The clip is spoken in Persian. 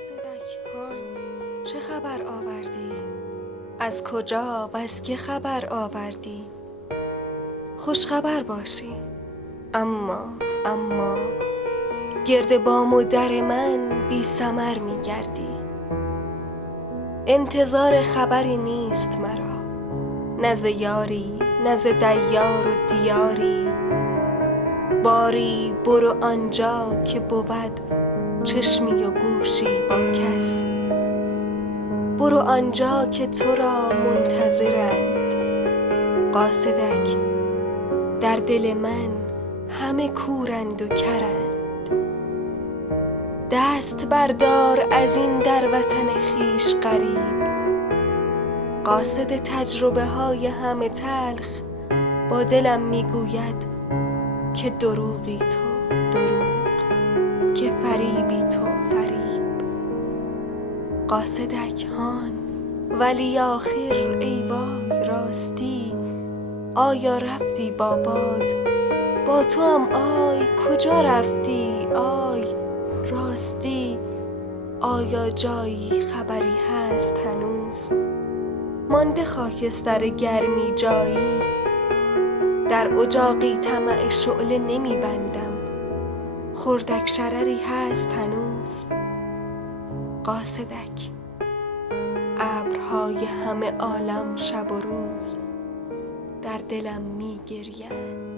قاصدک هان، چه خبر آوردی؟ از کجا و از که خبر آوردی؟ خوش خبر باشی. اما گرد بام و در من بی ثمر می گردی. انتظار خبری نیست مرا، نه ز یاری نه ز دیار و دیاری. باری برو آنجا که بود چشمی و گوشی با کس. برو آنجا که تو را منتظرند. قاصدک در دل من همه کورند و کرند. دست بردار از این در وطن خویش غریب. قاصد تجربه های همه تلخ با دلم میگوید که دروغی تو دروغ، که فریبی تو فریب. قاصدک هان، ولی آخر ای وای راستی. آیا رفتی با باد؟ با تو هم آی کجا رفتی؟ آی راستی. آیا جایی خبری هست هنوز؟ مانده خاکستر گرمی جایی؟ در اجاقی طمع شعله نمی بندم. خردک شرری هست هنوز؟ قاصدک ابرهای همه عالم شب و روز در دلم می گریند.